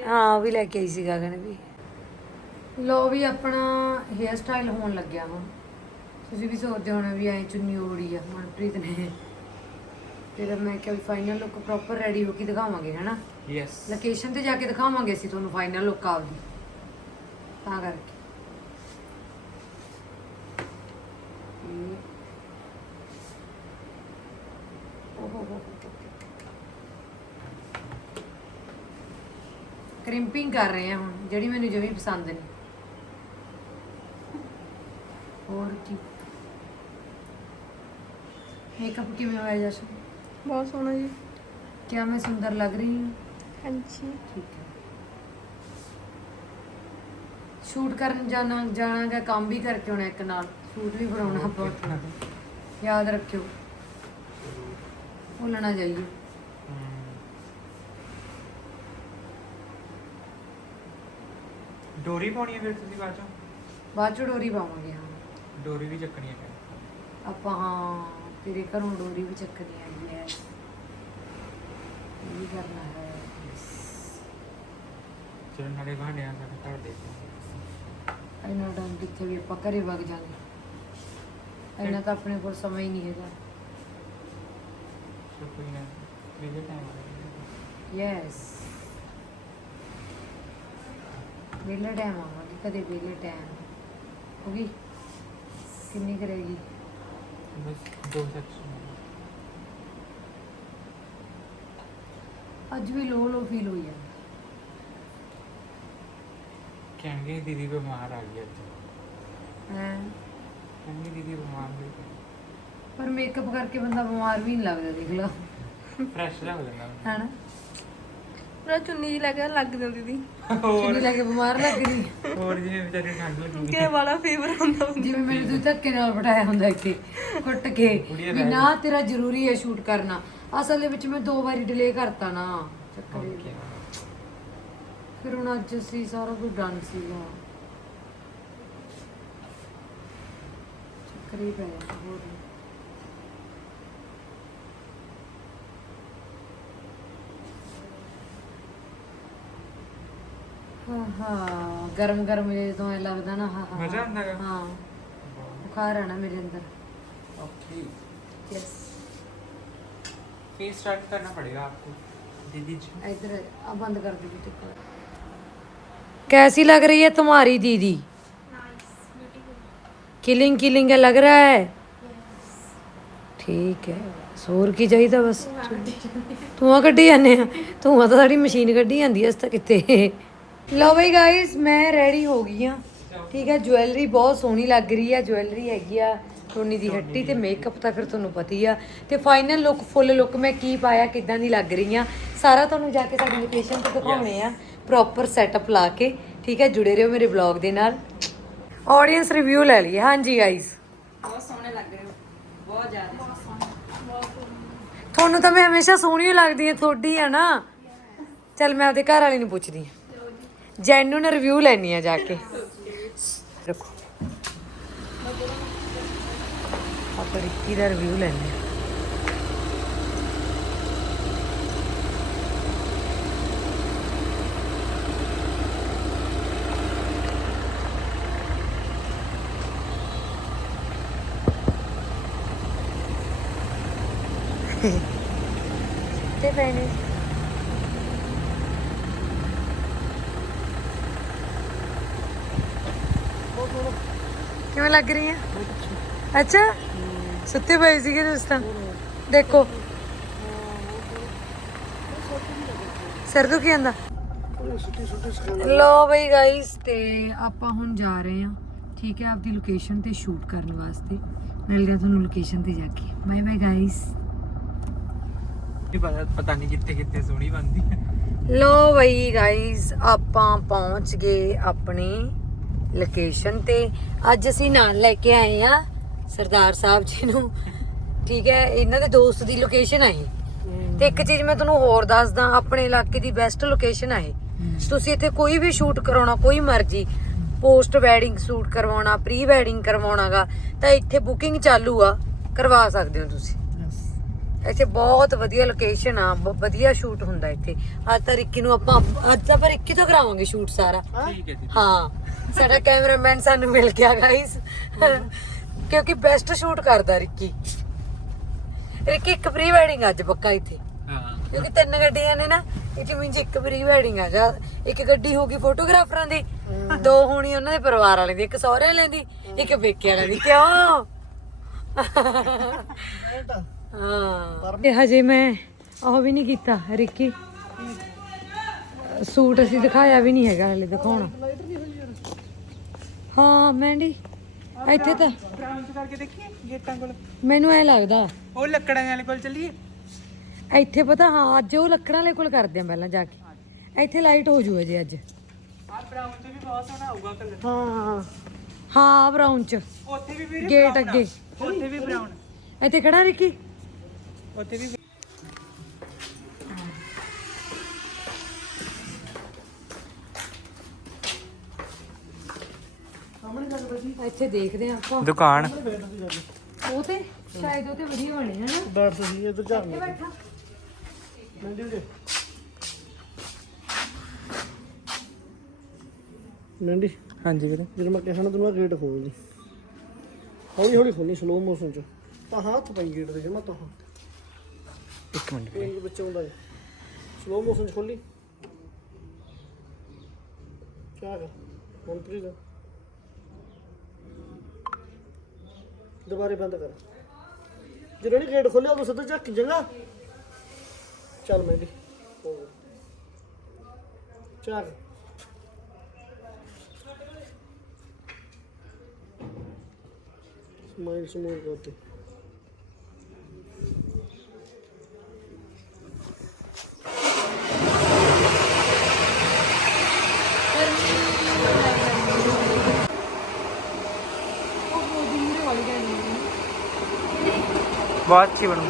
ਹਾਂ ਉਹ ਵੀ ਲੈ ਕੇ ਆਈ ਸੀ ਗਗਨ ਵੀ। ਲੋ ਵੀ ਆਪਣਾ ਹੇਅਰ ਸਟਾਈਲ ਹੋਣ ਲੱਗਿਆ ਹੁਣ ਤੁਸੀਂ ਵੀ ਸੋਚਦੇ ਹੋਣੇ ਵੀ ਐ ਚੁੰਨੀ ਓੜੀ ਆ ਮਨਪ੍ਰੀਤ ਨੇ। ਫਿਰ ਮੈਂ ਕਿਹਾ ਵੀ ਫਾਈਨਲ ਲੁੱਕ ਪ੍ਰੋਪਰ ਰੈਡੀ ਹੋ ਕੇ ਦਿਖਾਵਾਂਗੇ ਹਨਾ? ਯੈਸ ਲੋਕੇਸ਼ਨ ਤੇ ਜਾ ਕੇ ਦਿਖਾਵਾਂਗੇ ਅਸੀਂ ਤੁਹਾਨੂੰ ਫਾਈਨਲ ਲੁੱਕ ਆਪਦੀ। ਤਾਂ ਕਰਕੇ। ਕ੍ਰਿੰਪਿੰਗ ਕਰ ਰਹੇ ਆ ਹੁਣ ਜਿਹੜੀ ਮੈਨੂੰ ਜਮੀ ਪਸੰਦ ਨਹੀਂ। ਹੋਰ ਕੀ। ਮੇਕਅਪ ਕਿਵੇਂ ਹੋਇਆ ਜਸ਼ਨ? ਬਹੁਤ ਸੋਹਣਾ ਜੀ। ਕਿਆ ਮੈਂ ਸੁੰਦਰ ਲੱਗ ਰਹੀ ਹਾਂ? ਹਾਂਜੀ। ਠੀਕ ਹੈ। ਸ਼ੂਟ ਕਰਨ ਜਾਣਾ ਜਾਣਾਗਾ ਕੰਮ ਵੀ ਕਰਕੇ ਆਉਣਾ ਇੱਕ ਨਾਲ। ਸ਼ੂਟ ਵੀ ਬਣਾਉਣਾ ਆਪਾਂ ਯਾਦ ਰੱਖਿਓ। ਭੁੱਲਣਾ ਜਾਈਏ। ਡੋਰੀ ਪਾਉਣੀ ਹੈ ਫਿਰ ਤੁਸੀਂ ਬਾਅਦ ਚੋਂ? ਬਾਅਦ ਚ ਡੋਰੀ ਪਾਵਾਂਗੇ ਹਾਂ। ਡੋਰੀ ਵੀ ਚੱਕਣੀ ਹੈ ਫਿਰ? ਆਪਾਂ ਹਾਂ ਤੇਰੇ ਘਰੋਂ ਡੋਰੀ ਵੀ ਚੱਕਣੀ ਆਈ ਹੈ ਇਹ ਵੀ ਕਰਨਾ ਹੈ ਚਲੋ ਨਾਲੇ ਬਹਾਨੇ ਆ ਸਾਡਾ ਘਰ ਦੇ ਇੰਨਾ ਟਾਈਮ ਕਿੱਥੇ ਵੀ ਆਪਾਂ ਘਰੇ ਵਗ ਜਾਂਗੇ। ਇੰਨਾ ਤਾਂ ਆਪਣੇ ਕੋਲ ਸਮਾਂ ਹੀ ਨਹੀਂ ਹੈਗਾ। ਸੋ ਕੋਈ ਨਾ ਵੀਡੀਓ ਟਾਈਮ ਆ ਗਿਆ ਯੈਸ ਵੇਲੇ ਟਾਈਮ ਆਵਾਂਗੇ ਕਦੇ ਵੇਲੇ ਟਾਈਮ ਹੋ ਗਈ? ਕਿੰਨੀ ਕਰੇਗੀ ਬਸ ਦੋ ਸੈਕਸ਼ਨ ਅੱਜ ਵੀ ਲੋ ਲੋ ਫੀਲ ਹੋਈ ਜਾਂਦਾ। ਕਹਿੰਗੇ ਦੀਦੀ ਬਿਮਾਰ ਆ ਗਈ ਅੱਜ। ਹੈ? ਕਹਿੰਗੇ ਦੀਦੀ ਬਿਮਾਰ ਹੋਈ ਪਰ ਮੇਕਅਪ ਕਰਕੇ ਬੰਦਾ ਬਿਮਾਰ ਵੀ ਨਹੀਂ ਲੱਗਦਾ ਦੇਖ ਲਾ ਫਰੈਸ਼ ਲੱਗ ਜਾਂਦਾ ਹੈਨਾ? ਪੂਰਾ ਚੁੰਨੀ ਜੀ ਲੱਗ ਲੱਗ ਜਾਂਦੀ ਦੀ ਚੁੰਨੀ ਲੈ ਕੇ ਬਿਮਾਰ ਲੱਗ ਗਈ। ਹੋਰ ਜਿਵੇਂ ਵਿਚਾਰੀ ਠੰਡ ਲੱਗੀ। ਕਿ ਵਾਲਾ ਫੀਵਰ ਹੁੰਦਾ ਜਿਵੇਂ ਮੈਨੂੰ ਤੂੰ ਧੱਕੇ ਨਾਲ ਬਿਠਾਇਆ ਹੁੰਦਾ ਇੱਥੇ ਕੁੱਟ ਕੇ। ਕੁੜੀਏ ਵੀ ਨਾ ਤੇਰਾ ਜ਼ਰੂਰੀ ਹੈ ਸ਼ੂਟ ਕਰਨਾ। ਅਸਲ ਦੇ ਵਿੱਚ ਮੈਂ ਦੋ ਵਾਰੀ ਡਿਲੇ ਕਰਤਾ ਨਾ ਚੱਕਰ ਇਹ Okay. ਫਿਰ ਹੁਣ ਅੱਜ ਅਸੀਂ ਸਾਰਾ ਕੁਝ ਡਨ ਸੀਗਾ। ਚੱਕਰ ਹੀ ਪੈ ਗਿਆ ਹੋਰ। ਹਾਂ ਹਾਂ ਗਰਮ ਗਰਮ ਜਦੋਂ ਐ ਲੱਗਦਾ ਨਾ ਹਾਂ ਹਾਂ ਮਜ਼ਾ ਆਉਂਦਾ ਹੈਗਾ? ਹਾਂ ਬੁਖਾਰ ਆਣਾ ਮੇਰੇ ਅੰਦਰ ओके ਯੈਸ फेस स्टार्ट करना पड़ेगा आपको दीदी जी इधर अब बंद कर दीजिए कैसी लग रही है तुम्हारी दीदी किलिंग किलिंग है लग रहा है ਠੀਕ ਹੈ ਸੋਰ ਕੀ ਚਾਹੀਦਾ ਬਸ ਧੂਆਂ ਕੱਢੀ ਜਾਂਦੇ ਆ ਧੂਆਂ ਤਾਂ ਸਾਡੀ ਮਸ਼ੀਨ ਕੱਢੀ ਜਾਂਦੀ ਐ ਇਸ ਤਾਂ ਕਿਤੇ ਲਓ ਬਈ ਗਾਇਸ ਮੈਂ ਰੈਡੀ ਹੋ ਗਈ ਆ ਠੀਕ ਹੈ ਜੁਐਲਰੀ ਬਹੁਤ ਸੋਹਣੀ ਲੱਗ ਰਹੀ ਆ ਜੁਐਲਰੀ ਹੈਗੀ ਆ ਸੋਨੀ ਦੀ ਹੱਟੀ ਤੇ ਮੇਕਅਪ ਤਾਂ ਫਿਰ ਤੁਹਾਨੂੰ ਪਤਾ ਹੀ ਆ। ਤੇ ਫਾਈਨਲ ਲੁੱਕ ਫੁੱਲ ਲੁੱਕ ਮੈਂ ਕੀ ਪਾਇਆ ਕਿਦਾਂ ਦੀ ਲੱਗ ਰਹੀ ਆ ਸਾਰਾ ਤੁਹਾਨੂੰ ਜਾ ਕੇ ਸਾਡੀ ਲੋਕੇਸ਼ਨ ਤੇ ਦਿਖਾਉਣੇ ਆ। ਪ੍ਰੋਪਰ ਸੈਟਅਪ ਲਾ ਕੇ ਠੀਕ ਹੈ ਜੁੜੇ ਰਹੋ ਮੇਰੇ ਵਲੌਗ ਦੇ ਨਾਲ। ਆਡੀਅנס ਰਿਵਿਊ ਲੈ ਲਈਏ। ਹਾਂਜੀ ਗਾਇਸ ਬਹੁਤ ਸੋਹਣੇ ਲੱਗ ਰਹੇ ਹੋ। ਬਹੁਤ ਜ਼ਿਆਦਾ ਤੁਹਾਨੂੰ ਤਾਂ ਮੈਂ ਹਮੇਸ਼ਾ ਸੋਹਣੀ ਲੱਗਦੀ ਆ ਤੁਹਾਡੀ ਆ ਨਾ। ਚੱਲ ਮੈਂ ਆਪਦੇ ਘਰ ਵਾਲੀ ਨੂੰ ਪੁੱਛਦੀ ਆ। ਜੈਨੂਨ ਰਿਵਿਊ ਲੈਣੀ ਆ ਜਾ ਕੇ। ਰੱਖੋ ਆਪਾਂ ਰਿੱਕੀ ਦਾ ਰਿਵਿਊ ਲੈਣੇ ਆ ਪਏ ਨੇ ਕਿਵੇਂ ਲੱਗ ਰਹੀ ਹੈ? ਅੱਛਾ। ਸੁੱਤੇ ਪਏ ਸੀਗੇ ਤੁਸੀਂ ਤਾਂ। ਦੇਖੋ। ਸਿਰ ਦੁਖੀ ਜਾਂਦਾ। ਲੋ ਬਈ ਗਾਇਸ ਤੇ ਆਪਾਂ ਹੁਣ ਜਾ ਰਹੇ ਹਾਂ। ਠੀਕ ਹੈ ਆਪਦੀ ਲੋਕੇਸ਼ਨ ਤੇ ਸ਼ੂਟ ਕਰਨ ਵਾਸਤੇ। ਮਿਲਦੇ ਹਾਂ ਤੁਹਾਨੂੰ ਲੋਕੇਸ਼ਨ ਤੇ ਜਾ ਕੇ। ਬਾਏ ਬਾਏ ਗਾਇਸ ਪਤਾ ਨਹੀਂ ਕਿੱਥੇ ਕਿੱਥੇ ਸੋਹਣੀ ਬਣਦੀ ਹੈ। ਲੋ ਬਈ ਗਾਇਸ ਆਪਾਂ ਪਹੁੰਚ ਗਏ ਆਪਣੀ ਲੋਕੇਸ਼ਨ ਤੇ ਅੱਜ ਅਸੀਂ ਨਾਲ ਲੈ ਕੇ ਆਏ ਆ ਸਰਦਾਰ ਸਾਹਿਬ ਜੀ ਨੂੰ। ਠੀਕ ਹੈ ਇਹਨਾਂ ਦੇ ਦੋਸਤ ਦੀ ਲੋਕੇਸ਼ਨ ਇਹ। ਤੇ ਇੱਕ ਚੀਜ਼ ਮੈਂ ਤੁਹਾਨੂੰ ਹੋਰ ਦੱਸਦਾ ਆਪਣੇ ਇਲਾਕੇ ਦੀ ਬੈਸਟ ਲੋਕੇਸ਼ਨ ਇਹ। ਤੁਸੀਂ ਇੱਥੇ ਕੋਈ ਵੀ ਸ਼ੂਟ ਕਰਾਉਣਾ ਕੋਈ ਮਰਜ਼ੀ ਪੋਸਟ ਵੈਡਿੰਗ ਸ਼ੂਟ ਕਰਵਾਉਣਾ ਪ੍ਰੀ ਵੈਡਿੰਗ ਕਰਵਾਉਣਾਗਾ ਤਾਂ ਇੱਥੇ ਬੁਕਿੰਗ ਚਾਲੂ ਆ ਕਰਵਾ ਸਕਦੇ ਹੋ ਤੁਸੀਂ। ਇੱਥੇ ਬਹੁਤ ਵਧੀਆ ਲੋਕੇਸ਼ਨ ਆ ਵਧੀਆ ਸ਼ੂਟ ਹੁੰਦਾ ਇੱਥੇ। ਅੱਜ ਤਾਂ ਰਿੱਕੀ ਨੂੰ ਆਪਾਂ ਅੱਜ ਤਾਂ ਪਰ ਰਿੱਕੀ ਤੋਂ ਕਰਾਵਾਂਗੇ ਸ਼ੂਟ ਸਾਰਾ। ਠੀਕ ਹੈ ਜੀ। ਹਾਂ। ਸਾਡਾ ਕੈਮਰਾਮੈਨ ਸਾਨੂੰ ਮਿਲ ਗਿਆ ਗਾਇਸ ਕਿਉਂਕਿ ਬੈਸਟ ਸ਼ੂਟ ਕਰਦਾ ਰਿੱਕੀ। ਰਿੱਕੀ ਇੱਕ ਪ੍ਰੀ ਵੈਡਿੰਗ ਅੱਜ ਪੱਕਾ ਇੱਥੇ। ਹਾਂ। ਕਿਉਂਕਿ ਤਿੰਨ ਗੱਡੀਆਂ ਨੇ ਨਾ ਇਹ ਮੀਨਸ ਇੱਕ ਪ੍ਰੀ ਵੈਡਿੰਗ ਆ। ਜਾ ਇੱਕ ਗੱਡੀ ਹੋਗੀ ਫੋਟੋਗ੍ਰਾਫਰਾਂ ਦੀ ਦੋ ਹੋਣੀ ਉਹਨਾਂ ਦੇ ਪਰਿਵਾਰ ਵਾਲੇ ਦੀ ਇੱਕ ਸਹੁਰੇ ਵਾਲਿਆਂ ਦੀ ਇੱਕ ਪੇਕੇ ਵਾਲਿਆਂ ਦੀ। ਕਿਉਂ? ਹਾਂ। ਤੇ ਹਜੇ ਮੈਂ ਉਹ ਵੀ ਨਹੀਂ ਕੀਤਾ ਰਿੱਕੀ। ਸੂਟ ਅਸੀਂ ਦਿਖਾਇਆ ਵੀ ਨਹੀਂ ਹੈਗਾ ਹਲੇ ਦਿਖਾਉਣਾ। ਹਾਂ ਮੈਂਡੀ ਇੱਥੇ ਤਾਂ ਬਰਾਊਨ ਚ ਕਰਕੇ ਦੇਖੀਏ ਗੇਟਾਂ ਕੋਲ? ਮੈਨੂੰ ਐ ਲੱਗਦਾ। ਉਹ ਲੱਕੜਾਂ ਵਾਲੇ ਕੋਲ ਚੱਲੀਏ। ਇੱਥੇ ਪਤਾ ਹਾਂ ਅੱਜ ਉਹ ਲੱਕੜਾਂ ਵਾਲੇ ਕੋਲ ਕਰਦੇ ਆ ਪਹਿਲਾਂ ਜਾ ਕੇ। ਇੱਥੇ ਲਾਈਟ ਹੋ ਜੂ ਅਜੇ। ਅੱਜ ਆਹ ਬਰਾਊਨ ਚ ਵੀ ਬਹੁਤ ਸੋਹਣਾ ਆਊਗਾ ਕਲਰ ਹਾਂ ਹਾਂ। ਹਾਂ ਬਰਾਊਨ ਚ। ਉੱਥੇ ਵੀ ਵੀਰੇ ਗੇਟ brown ਆ। ਅੱਗੇ। ਉੱਥੇ ਵੀ ਬਰਾਊਨ ਇੱਥੇ ਖੜਾ ਰਿੱਕੀ? ਉੱਥੇ ਵੀ ਇੱਥੇ ਦੇਖਦੇ ਆ ਆਪਾਂ। ਦੁਕਾਨ। ਉਹ ਤੇ ਸ਼ਾਇਦ ਉਹ ਤੇ ਵਧੀਆ ਬਣੇ ਹਨਾ ਬੈਠ ਤੁਸੀਂ ਇੱਧਰ ਝਾੜ ਲੈ। ਬੈਠਾ। ਮੰਡੀ ਦੇ ਮੰਡੀ ਹਾਂਜੀ ਵੀਰੇ। ਜਦੋਂ ਮੈਂ ਕਿਹਾ ਨਾ ਤੈਨੂੰ ਗੇਟ ਖੋਲ ਦੀ। ਹੌਲੀ ਹੌਲੀ ਖੋਲਣੀ ਸਲੋ ਮੋਸ਼ਨ ਚ। ਤਾਂ ਹੱਥ ਪਾਈ ਗੇਟ ਦੇ ਜਮਾ ਤਾਂ ਇੱਕ ਮਿੰਟ ਵੀਰੇ। ਇਹ ਵਿੱਚ ਆਉਂਦਾ ਹੈ ਸਲੋ ਮੋਸ਼ਨ ਚ ਖੋਲੀ ਕਿਆ ਕਰ? ਮਨਪ੍ਰੀਤ ਦੁਬਾਰੇ ਬੰਦ ਕਰ। ਜਦੋਂ ਨਹੀਂ ਗੇਟ ਖੋਲਿਆ ਉਦੋਂ ਸਿੱਧਾ ਝੱਕ ਜਗਾ। ਚੱਲ ਮੈਂ ਵੀ। ਚੱਲ। ਸਮਾਈਲ ਸਮੂਲ ਕਰਤੇ ਉਹ ਬੋਦੀ ਮੂਰੇ ਵਾਲੀ ਗਈ ਬਹੁਤ ਅੱਛੀ ਬਣੂ।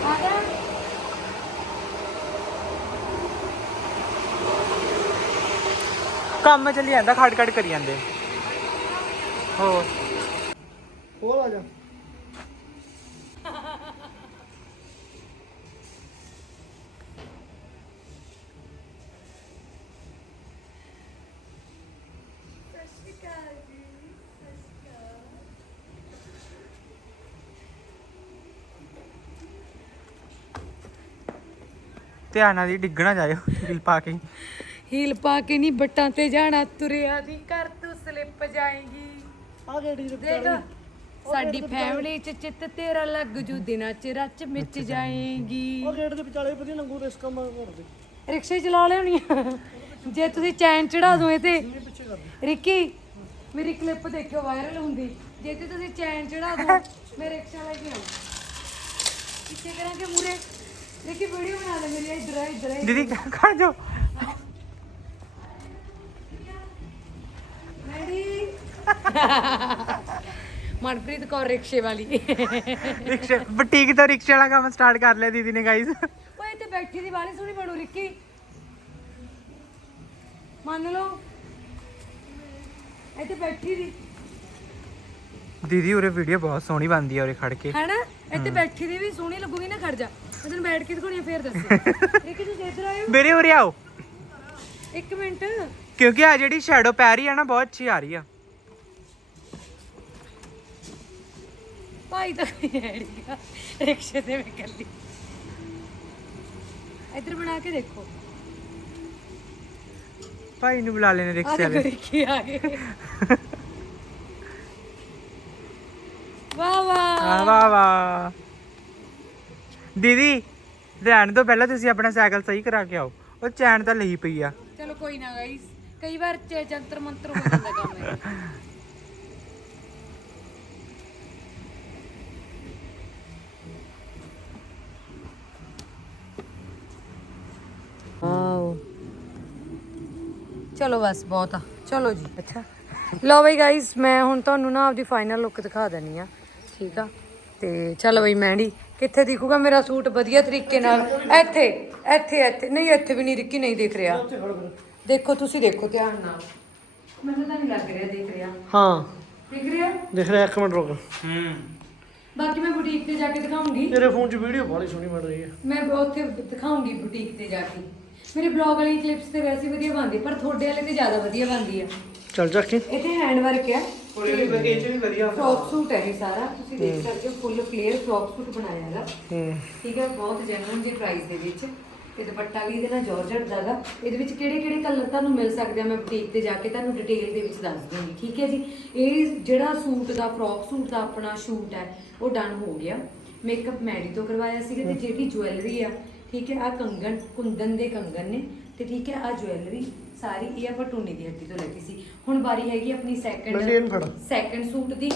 ਕੰਮ ਚੱਲੀ ਜਾਂਦਾ ਖੜ ਖੜ ਕਰੀ ਜਾਂਦੇ। ਹੋਰ? ਹੋਰ ਆ ਜਾ। ਧਿਆਨ ਨਾਲ ਹੀ ਡਿੱਗਣਾ ਜਾਇਓ ਹਿਲ ਪਾ ਕੇ ਹੀਲ ਪਾ ਕੇ ਨਹੀਂ ਬੱਟਾਂ ਤੇ ਜਾਣਾ ਤੁਰਿਆ ਦੀ ਕਰ ਤੂੰ ਸਲਿੱਪ ਜਾਏਗੀ। ਆ ਗੇੜੀ ਦੇ ਦੇਖ ਸਾਡੀ ਫੈਮਿਲੀ ਚ ਚਿੱਤ ਤੇਰਾ ਲੱਗ ਜੂ ਦਿਨਾਂ ਚ ਰੱਚ ਮਿਚ ਜਾਏਗੀ। ਉਹ ਗੇਟ ਦੇ ਵਿਚਾਲੇ ਵਧੀਆ ਨੰਗੂ ਰਿਸਕ ਮਾ ਕਰਦੇ ਰਿਕਸ਼ੇ ਚਲਾ ਆ। ਜੇ ਤੁਸੀਂ ਚੈਨ ਚੜਾ ਦੋ ਇਹ ਤੇ ਰਿੱਕੀ ਮੇਰੀ ਕਲਿੱਪ ਦੇਖਿਓ ਵਾਇਰਲ ਹੁੰਦੀ। ਜੇ ਤੇ ਤੁਸੀਂ ਚੈਨ ਚੜਾ ਦੋ ਮੈਂ ਰਿਕਸ਼ਾ ਲੈ ਕੇ ਆਉਂ ਪਿੱਛੇ ਕਰਾਂਗੇ ਮੂਰੇ ਰਿੱਕੀ ਵੀਡੀਓ ਬਣਾ ਲੈ ਮੇਰੀ ਇਧਰ ਇਧਰ ਦੀਦੀ ਖੜ ਜਾਓ ਮਨਪ੍ਰੀਤ ਕੌਰ ਰਿਕਸ਼ੇ ਵਾਲੀ ਰਿਕਸ਼ਾ ਬੁਟੀਕ ਤੋਂ ਰਿਕਸ਼ੇ ਵਾਲਾ ਕੰਮ ਸਟਾਰਟ ਕਰ ਲਿਆ ਦੀਦੀ ਨੇ ਗਾਈਸ ਓਏ ਤੇ ਬੈਠੀ ਦੀ ਵਾਲੀ ਸੋਹਣੀ ਬਣੂ ਰਿੱਕੀ ਮੰਨ ਲਓ ਇੱਥੇ ਬੈਠੀ ਦੀ ਦੀਦੀ ਉਰੇ ਵੀਡੀਓ ਬਹੁਤ ਸੋਹਣੀ ਬਣਦੀ ਆ ਉਰੇ ਖੜ ਕੇ ਹੈਨਾ ਇੱਥੇ ਬੈਠੀ ਦੀ ਵੀ ਸੋਹਣੀ ਲੱਗੂਗੀ ਨਾ ਖੜ ਜਾ ਤੈਨੂੰ ਬੈਠ ਕੇ ਦਿਖਾਉਣੀ ਆ ਫੇਰ ਦੱਸੋ। ਰਿੱਕੀ (laughs) ਤੁਸੀਂ ਇੱਧਰ ਆਇਓ। ਮੇਰੇ ਉਰੇ ਆਓ। ਇੱਕ ਮਿੰਟ। ਕਿਉਂਕਿ ਆ ਜਿਹੜੀ ਸ਼ੈਡੋ ਪੈ ਰਹੀ ਆ ਨਾ ਬਹੁਤ ਅੱਛੀ ਆ ਰਹੀ ਆ। ਭਾਈ ਤਾਂ ਕੋਈ ਹੈ ਰਿਕਸ਼ੇ ਤੇ ਮੈਂ ਕੱਲੀ ਇੱਧਰ ਬਣਾ ਕੇ ਦੇਖੋ। ਭਾਈ ਨੂੰ ਬੁਲਾ ਲੈਣੇ ਆ ਰਿਕਸ਼ੇ ਦੇਖੋ ਵਾਲੇ। ਰਿੱਕੀ ਆ ਗਏ। ਵਾਹ ਵਾਹ। ਆ ਵਾਹ ਵਾਹ। ਦੀਦੀ ਰਹਿਣ ਤੋਂ ਪਹਿਲਾਂ ਤੁਸੀਂ ਆਪਣਾ ਸਾਈਕਲ ਸਹੀ ਕਰਾ ਕੇ ਆਓ। ਉਹ ਚੈਨ ਤਾਂ ਲਈ ਪਈ ਆ। ਚਲੋ ਕੋਈ ਨਾ ਗਾਈਸ ਕਈ ਵਾਰ ਚ ਜੰਤਰ ਮੰਤਰ ਹੋ ਜਾਂਦਾ ਕੰਮ ਹੈ ਵਾਓ। ਚਲੋ ਬਸ ਬਹੁਤ ਆ। ਚਲੋ ਜੀ। ਅੱਛਾ। ਲਓ ਬਈ ਗਾਈਸ ਮੈਂ ਹੁਣ ਤੁਹਾਨੂੰ ਨਾ ਆਪਦੀ ਫਾਈਨਲ ਲੁੱਕ ਦਿਖਾ ਦਨੀ ਆ। ਠੀਕ ਆ? ਤੇ ਚਲੋ ਬਈ ਮਹਿੰਦੀ। ਕਿੱਥੇ ਦਿਖੂਗਾ ਮੇਰਾ ਸੂਟ ਵਧੀਆ ਤਰੀਕੇ ਨਾਲ? ਇੱਥੇ ਇੱਥੇ ਇੱਥੇ। ਨਹੀਂ ਇੱਥੇ ਵੀ ਨਹੀਂ ਰਿੱਕੀ ਨਹੀਂ ਦਿਖ ਰਿਹਾ। ਦੇਖੋ ਤੁਸੀਂ ਦੇਖੋ ਧਿਆਨ ਨਾਲ। ਮੈਨੂੰ ਤਾਂ ਨਹੀਂ ਲੱਗ ਰਿਹਾ ਦਿਖ ਰਿਹਾ। ਹਾਂ। ਦਿਖ ਰਿਹਾ? ਦੇਖ ਰਿਹਾ ਇੱਕ ਮਿੰਟ ਰੁਕ। ਹੂੰ। ਬਾਕੀ ਮੈਂ ਬੁਟੀਕ ਤੇ ਜਾ ਕੇ ਦਿਖਾਉਂਗੀ। ਤੇਰੇ ਫੋਨ 'ਚ ਵੀਡੀਓ ਬਾਲੀ ਸੋਹਣੀ ਬਣ ਰਹੀ ਹੈ। ਮੈਂ ਉੱਥੇ ਦਿਖਾਉਂਗੀ ਬੁਟੀਕ ਤੇ ਜਾ ਕੇ। ਮੇਰੇ ਬਲੌਗ ਵਾਲੀ ਕਲਿੱਪਸ ਤੇ ਵੈਸੇ ਵਧੀਆ ਬਣਦੀ ਪਰ ਤੁਹਾਡੇ ਵਾਲੇ ਤੇ ਜ਼ਿਆਦਾ ਵਧੀਆ ਬਣਦੀ ਆ। ਚੱਲ ਜਾ ਕੇ। ਇੱਥੇ ਹੈਂਡ ਵਰਕ ਆ ਕੋਲੇ ਵੀ ਵਧੀਆ ਚ ਵੀ ਵਧੀਆ ਫਰੋਕ ਸੂਟ ਹੈ ਇਹ ਸਾਰਾ ਤੁਸੀਂ ਦੇਖ ਸਕਦੇ ਹੋ ਫੁੱਲ ਫਲੇਅਰ ਫਰੋਕ ਸੂਟ ਬਣਾਇਆ ਹੈਗਾ। ਹੂੰ ਠੀਕ ਹੈ ਬਹੁਤ ਜੈਨੂਇਨ ਜੀ ਪ੍ਰਾਈਸ ਦੇ ਵਿੱਚ। ਤੇ ਦੁਪੱਟਾ ਵੀ ਇਹਦੇ ਨਾਲ ਜਾਰਜਟ ਦਾਗਾ ਇਹਦੇ ਵਿੱਚ ਕਿਹੜੇ ਕਿਹੜੇ ਕਲਰ ਤੁਹਾਨੂੰ ਮਿਲ ਸਕਦੇ ਆ ਮੈਂ ਬੁਟੀਕ ਤੇ ਜਾ ਕੇ ਤੁਹਾਨੂੰ ਡਿਟੇਲ ਦੇ ਵਿੱਚ ਦੱਸ ਦੂੰਗੀ। ਠੀਕ ਹੈ ਜੀ? ਇਹ ਜਿਹੜਾ ਸੂਟ ਦਾ ਫਰੋਕ ਸੂਟ ਦਾ ਆਪਣਾ ਸ਼ੂਟ ਹੈ ਉਹ ਡਨ ਹੋ ਗਿਆ। ਮੇਕਅਪ ਮੈਡੀ ਤੋਂ ਕਰਵਾਇਆ ਸੀਗਾ ਤੇ ਜਿਹੜੀ ਜੁਐਲਰੀ ਆ ਠੀਕ ਹੈ ਆ ਕੰਗਣ ਕੁੰਦਨ ਦੇ ਕੰਗਣ ਨੇ। ਤੇ ਠੀਕ ਹੈ ਆ ਜੁਐਲਰੀ ਸਾਰੀ ਇਹ ਆਪਾਂ ਟੂਨੀ ਦੀ ਹੱਟੀ ਤੋਂ ਲੱਗੀ ਸੀ। ਹੁਣ ਵਾਰੀ ਹੈਗੀ ਆਪਣੀ ਮੰਡੀ ਇਹਨੂੰ ਫੜ। ਸੈਕੰਡ ਸੈਕੰਡ ਸੂਟ ਦੀ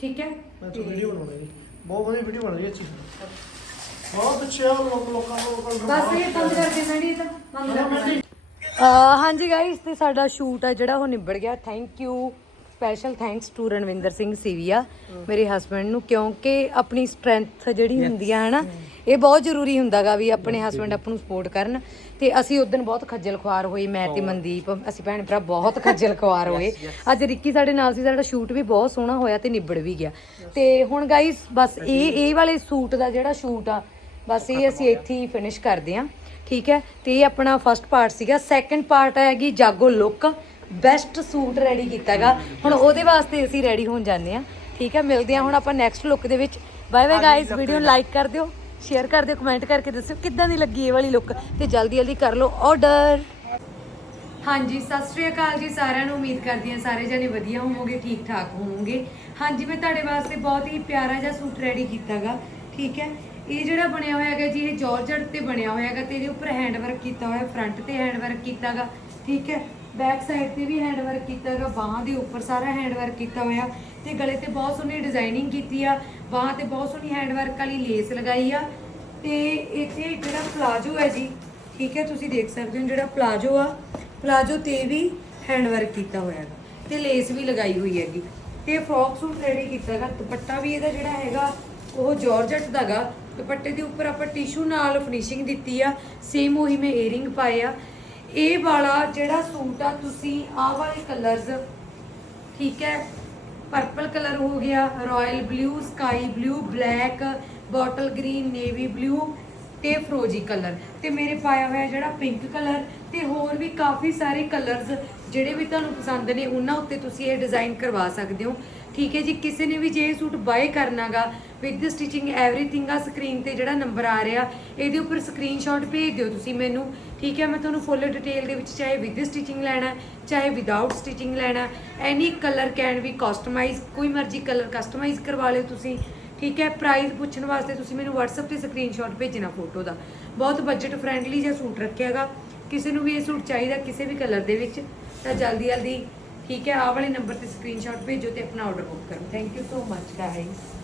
ਠੀਕ ਹੈ? ਮੈਂ ਤਾਂ ਵੀਡੀਓ ਬਣਾਉਣੀ ਹੈ। ਬਹੁਤ ਵਧੀਆ ਵੀਡੀਓ ਬਣ ਰਹੀ ਹੈ ਅੱਛੀ ਬਹੁਤ ਅੱਛਾ ਲੋਕ ਲੋਕਾਂ ਨੂੰ ਲੋਕਾਂ ਨੂੰ ਬਸ ਇਹ ਬੰਦ ਕਰ ਦੇ ਮੈਡੀ ਤਾਂ ਬੰਦ ਕਰ ਦੇ ਅਹ ਹਾਂਜੀ ਗਾਇਸ ਤੇ ਸਾਡਾ ਸ਼ੂਟ ਆ ਜਿਹੜਾ ਉਹ ਨਿਬੜ ਗਿਆ। Thank you special thanks to Ranvinder Singh Sivia ਮੇਰੇ ਹਸਬੰਡ ਨੂੰ ਕਿਉਂਕਿ ਆਪਣੀ ਸਟਰੈਂਥ ਜਿਹੜੀ ਹੁੰਦੀ ਆ ਹਨਾ? ਇਹ ਬਹੁਤ ਜ਼ਰੂਰੀ ਹੁੰਦਾਗਾ ਵੀ ਆਪਣੇ ਹਸਬੰਡ ਆਪ ਨੂੰ ਸਪੋਰਟ ਕਰਨ ਤੇ ਅਸੀਂ ਉਦੋਂ ਬਹੁਤ ਖੱਜਲ ਖੁਆਰ ਹੋਏ ਮੈਂ ਤੇ ਮਨਦੀਪ ਅਸੀਂ ਭੈਣ ਭਰਾ ਬਹੁਤ (laughs) ਖੱਜਲ ਖੁਆਰ ਹੋਏ। ਅੱਜ ਰਿੱਕੀ ਸਾਡੇ ਨਾਲ ਸੀ ਸਾਡਾ ਸ਼ੂਟ ਵੀ ਬਹੁਤ ਸੋਹਣਾ ਹੋਇਆ ਤੇ ਨਿਬੜ ਵੀ ਗਿਆ। ਤੇ ਹੁਣ ਗਾਇਸ ਬਸ ਇਹ ਇਹ ਵਾਲੇ ਸੂਟ ਦਾ ਜਿਹੜਾ ਸ਼ੂਟ ਆ ਬਸ ਇਹ ਅਸੀਂ ਇੱਥੇ ਹੀ ਫਿਨਿਸ਼ ਕਰਦੇ ਆਂ ਠੀਕ ਹੈ? ਤੇ ਇਹ ਆਪਣਾ ਫਰਸਟ ਪਾਰਟ ਸੀਗਾ। ਸੈਕੰਡ ਪਾਰਟ ਹੈਗੀ Jaago look best suit ready ਕੀਤਾਗਾ। ਹੁਣ ਉਹਦੇ ਵਾਸਤੇ ਅਸੀਂ ਰੈਡੀ ਹੋਣ ਜਾਂਦੇ ਆ ਠੀਕ ਹੈ? ਮਿਲਦੇ ਆ ਹੁਣ ਆਪਾਂ ਨੈਕਸਟ ਲੁੱਕ ਦੇ ਵਿੱਚ। Bye bye guys video like ਕਰ ਦਿਓ। ਸ਼ੇਅਰ ਕਰ ਦਿਓ ਕਮੈਂਟ ਕਰਕੇ ਦੱਸਿਓ ਕਿੱਦਾਂ ਦੀ ਲੱਗੀ ਇਹ ਵਾਲੀ ਲੁੱਕ ਤੇ ਜਲਦੀ ਜਲਦੀ ਕਰ ਲਓ ਆਰਡਰ ਹਾਂਜੀ, ਸਤਿ ਸ਼੍ਰੀ ਅਕਾਲ ਜੀ ਸਾਰਿਆਂ ਨੂੰ, ਉਮੀਦ ਕਰਦੀ ਹਾਂ ਸਾਰੇ ਜਣੇ ਵਧੀਆ ਹੋਵੋਗੇ ਠੀਕ ਠਾਕ ਹੋਵੋਗੇ। ਹਾਂਜੀ, ਮੈਂ ਤੁਹਾਡੇ ਵਾਸਤੇ ਬਹੁਤ ਹੀ ਪਿਆਰਾ ਜਿਹਾ ਸੂਟ ਰੈਡੀ ਕੀਤਾਗਾ, ਠੀਕ ਹੈ? ਇਹ ਜਿਹੜਾ ਬਣਿਆ ਹੋਇਆ ਹੈਗਾ ਜੀ, ਇਹ ਜਾਰਜਟ ਤੇ ਬਣਿਆ ਹੋਇਆ ਹੈਗਾ ਤੇ ਇਹਦੇ ਉੱਪਰ ਹੈਂਡ ਵਰਕ ਕੀਤਾ ਹੋਇਆ ਫਰੰਟ ਤੇ ਹੈਂਡ ਵਰਕ ਕੀਤਾਗਾ, ਠੀਕ ਹੈ? ਬੈਕ ਸਾਈਡ ਤੇ ਵੀ ਹੈਂਡ ਵਰਕ ਕੀਤਾ ਹੈਗਾ ਬਾਹਾਂ ਦੇ ਉੱਪਰ ਸਾਰਾ ਹੈਂਡ ਵਰਕ ਕੀਤਾ ਹੋਇਆ ਤੇ ਗਲੇ ਤੇ ਬਹੁਤ ਸੋਹਣੀ ਡਿਜ਼ਾਈਨਿੰਗ ਕੀਤੀ ਆ, ਬਾਹਾਂ ਤੇ ਬਹੁਤ ਸੋਹਣੀ ਹੈਂਡ ਵਰਕ ਵਾਲੀ ਲੇਸ ਲਗਾਈ ਆ ਤੇ ਇੱਥੇ ਜਿਹੜਾ ਪਲਾਜੋ ਹੈ ਜੀ, ਠੀਕ ਹੈ, ਤੁਸੀਂ ਦੇਖ ਸਕਦੇ ਹੋ ਜਿਹੜਾ ਪਲਾਜੋ ਆ ਪਲਾਜੋ ਤੇ ਵੀ ਹੈਂਡ ਵਰਕ ਕੀਤਾ ਹੋਇਆ ਹੈਗਾ ਤੇ ਲੇਸ ਵੀ ਲਗਾਈ ਹੋਈ ਹੈਗੀ ਤੇ ਫਰੋਕ ਸੂਟ ਰੈਡੀ ਕੀਤਾ ਹੈਗਾ, ਦੁਪੱਟਾ ਵੀ ਇਹਦਾ ਜਿਹੜਾ ਹੈਗਾ, ਉਹ ਜਾਰਜਟ ਦਾਗਾ ਦੁਪੱਟੇ ਦੇ ਉੱਪਰ ਆਪਾਂ ਟਿਸ਼ੂ ਨਾਲ ਫਿਨਿਸ਼ਿੰਗ ਦਿੱਤੀ ਆ ਸੇਮ ਉਹੀ ਮੈਂ ਏਅਰਿੰਗ ਪਾਏ ਆ ਇਹ ਵਾਲਾ ਜਿਹੜਾ ਸੂਟ ਆ, ਤੁਸੀਂ ਆਹ ਵਾਲੇ ਕਲਰਸ ਠੀਕ ਹੈ ਪਰਪਲ ਕਲਰ ਹੋ ਗਿਆ royal blue sky blue black bottle green navy blue ਤੇ ਫਰੋਜੀ ਕਲਰ ਤੇ ਮੇਰੇ ਪਾਇਆ ਹੋਇਆ ਜਿਹੜਾ ਪਿੰਕ ਕਲਰ ਤੇ ਹੋਰ ਵੀ ਕਾਫੀ ਸਾਰੇ ਕਲਰਸ ਜਿਹੜੇ ਵੀ ਤੁਹਾਨੂੰ ਪਸੰਦ ਨੇ, ਉਹਨਾਂ ਉੱਤੇ ਤੁਸੀਂ ਇਹ ਡਿਜ਼ਾਈਨ ਕਰਵਾ ਸਕਦੇ ਹੋ। ਠੀਕ ਹੈ ਜੀ, ਕਿਸੇ ਨੇ ਵੀ ਜੇ ਇਹ ਸੂਟ ਬਾਏ ਕਰਨਾਗਾ ਵਿਦ ਸਟਿਚਿੰਗ ਐਵਰੀਥਿੰਗ ਆ ਸਕਰੀਨ ਤੇ ਜਿਹੜਾ ਨੰਬਰ ਆ ਰਿਹਾ, ਇਹਦੇ ਉੱਪਰ ਸਕਰੀਨਸ਼ਾਟ ਭੇਜ ਦਿਓ ਤੁਸੀਂ ਮੈਨੂੰ। ਠੀਕ ਹੈ, ਮੈਂ ਤੁਹਾਨੂੰ ਫੁੱਲ ਡਿਟੇਲ ਦੇ ਵਿੱਚ ਚਾਹੇ ਵਿਦ ਸਟਿਚਿੰਗ ਲੈਣਾ, ਚਾਹੇ ਵਿਦਆਊਟ ਸਟਿਚਿੰਗ ਲੈਣਾ any colour can we customise ਕੋਈ ਮਰਜ਼ੀ ਕਲਰ ਕਸਟਮਾਈਜ਼ ਕਰਵਾ ਲਿਓ ਤੁਸੀਂ। ਠੀਕ ਹੈ ਪ੍ਰਾਈਸ ਪੁੱਛਣ ਵਾਸਤੇ ਤੁਸੀਂ ਮੈਨੂੰ WhatsApp ਤੇ ਸਕਰੀਨਸ਼ਾਟ ਭੇਜਣਾ ਫੋਟੋ ਦਾ। ਬਹੁਤ ਬਜਟ ਫ੍ਰੈਂਡਲੀ ਜਿਹਾ ਸੂਟ ਰੱਖਿਆਗਾ। ਕਿਸੇ ਨੂੰ ਵੀ ਇਹ ਸੂਟ ਚਾਹੀਦਾ, ਕਿਸੇ ਵੀ ਕਲਰ ਦੇ ਵਿੱਚ, ਤਾਂ ਜਲਦੀ ਜਲਦੀ ਠੀਕ ਹੈ, ਆਹ ਵਾਲੇ ਨੰਬਰ ਤੇ ਸਕਰੀਨਸ਼ਾਟ ਭੇਜੋ ਤੇ ਆਪਣਾ ਆਰਡਰ ਬੁੱਕ ਕਰੋ। Thank you so much guys